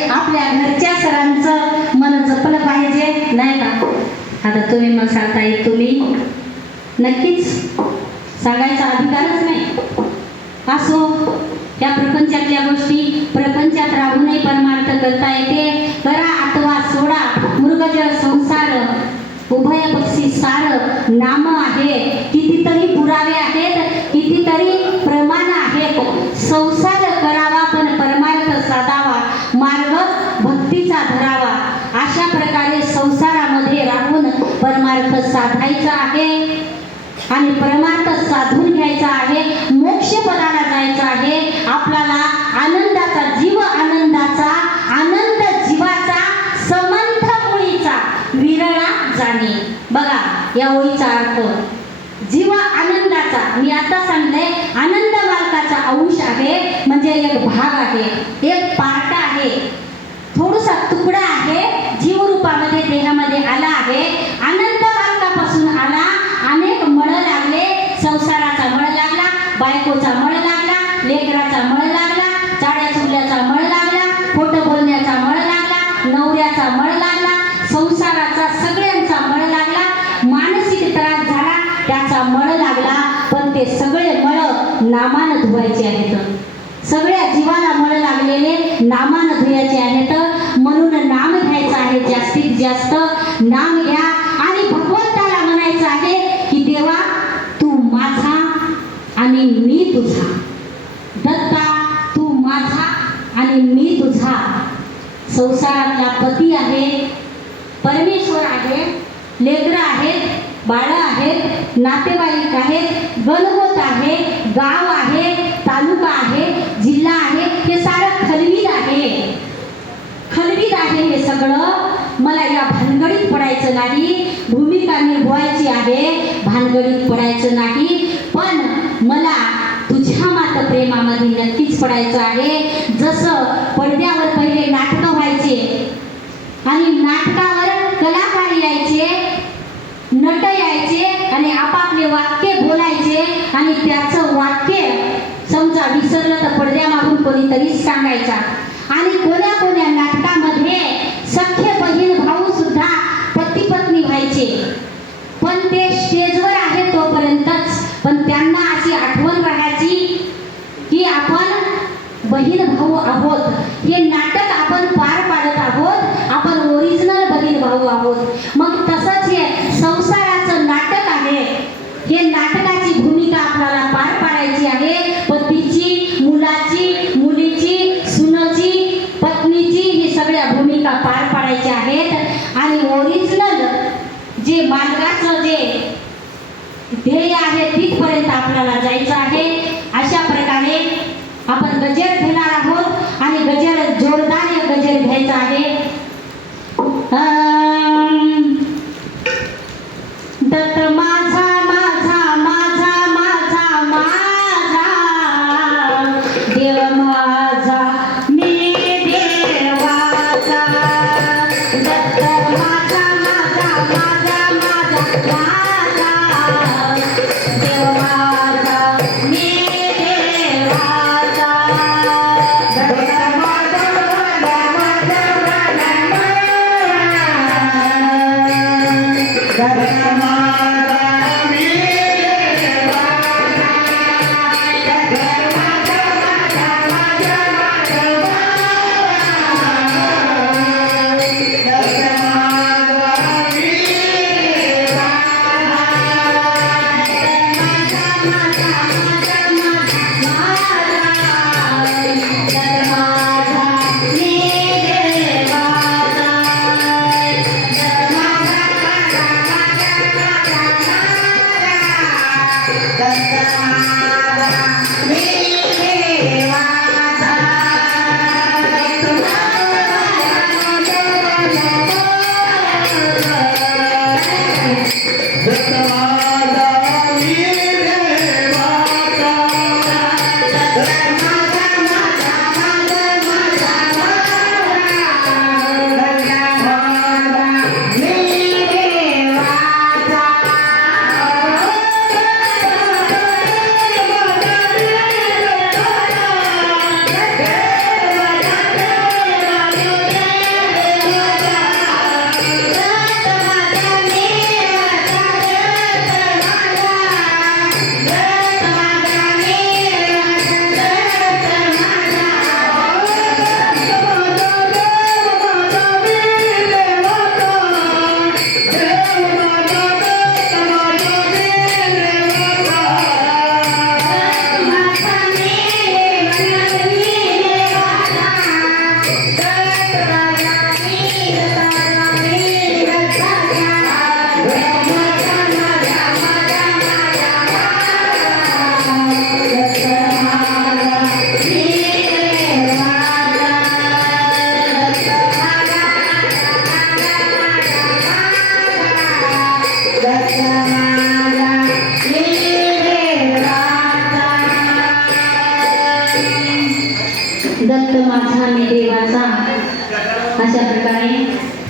आपल्या घरच्या सरांचं मन जपलं पाहिजे नाही का? आता तुम्ही मग सांगताय तुम्ही नक्कीच सांगायचा अधिकारच नाही. असो या प्रपंचातल्या गोष्टी प्रपंचात राहूनही परमार्थ करता येते. करा अथवा सोडा. मृगजळ संसार उभय पक्षी सार. नाम आहे कितीतरी पुरावे आहेत कितीतरी परमार्थ साधायचा आहे आणि परमार्थ साधून घ्यायचा आहे मोक्ष पदाला जायचं आहे आपल्याला आनंदाचा जीव आनंदाचा आनंद जीवाचा समंथ मुळीचा विरळा जाणे बघा या ओळीचा अर्थ. जीव आनंदाचा. मी आता सांगले आनंद मालकाचा अंश आहे म्हणजे एक भाग आहे एक पार्ट आहे थोडासा तुकडा आहे जीवरूपामध्ये देहामध्ये आला आहे आनंद मार्गापासून आला अनेक मळ लागले संसाराचा मळ लागला बायकोचा मळ लागला लेकराचा मळ लागला चाड्या चुकल्याचा मळ लागला खोटं बोलण्याचा मळ लागला नवऱ्याचा मळ लागला संसाराचा सगळ्यांचा मळ लागला मानसिक त्रास झाला त्याचा मळ लागला पण ते सगळे मळ नामानं धुवायचे आहेत. सगळ्या जीवाला मळ लागलेले नामानं धुवायचे आहेत. म्हणून नाम घ्यायचं आहे जास्तीत जास्त. नाम घ्या आणि भगवंताला म्हणायचं आहे की देवा तू माझा आणि मी तुझा. दत्ता तू माझा आणि मी तुझा. संसारातला पती आहे परमेश्वर आहे लेकरं आहेत बाळं आहेत नातेवाईक आहेत गणगोत आहे गाव आहे तालुका आहे जिल्हा आहे हे सारं खलवीत आहे. खलवीत आहे हे सगळं. मला या भानगडीत पडायचं नाही भूमिका निभवायची आहे भानगडीत पडायचं नाही. पण मला तुझ्या मात प्रेमामध्ये नक्कीच पडायचं आहे. जसं पडद्यावर पहिले नाटकं व्हायचे आणि नाटकावर कलाकार यायचे नट यायचे आणि आपापले वाक्य बोलायचे आणि त्याचं वाक्य समजा विसरलं तर पडद्यामागून कोणीतरी सांगायचा. आणि कोण्या कोण्या नाटकामध्ये सख्य बहीण भाऊ सुद्धा पती पत्नी व्हायचे. पण ते स्टेजवर आहे तोपर्यंतच पण त्यांना अशी आठवण राहायची की आपण बहीण भाऊ आहोत. हे नाटक आपण पार पाडत आहोत. आपण ओरिजिनल बहीण भाऊ आहोत. मग तसंच हे संसाराचं नाटक आहे. हे नाटकाची भूमिका आपल्याला पार पाडायची आहे. पतीची मुलाची मुलीची सुनची पत्नीची ही सगळ्या भूमिका पार पाडायच्या आहेत. आणि ओरिजिनल जे मार्गाचं जे ध्येय आहे तिथपर्यंत आपल्याला जायचं आहे. आपण गजर घेणार आहोत आणि गजर जोरदार गजर घ्यायचा आहे. Thank you. संत माझा मी देवाचा. अशा प्रकारे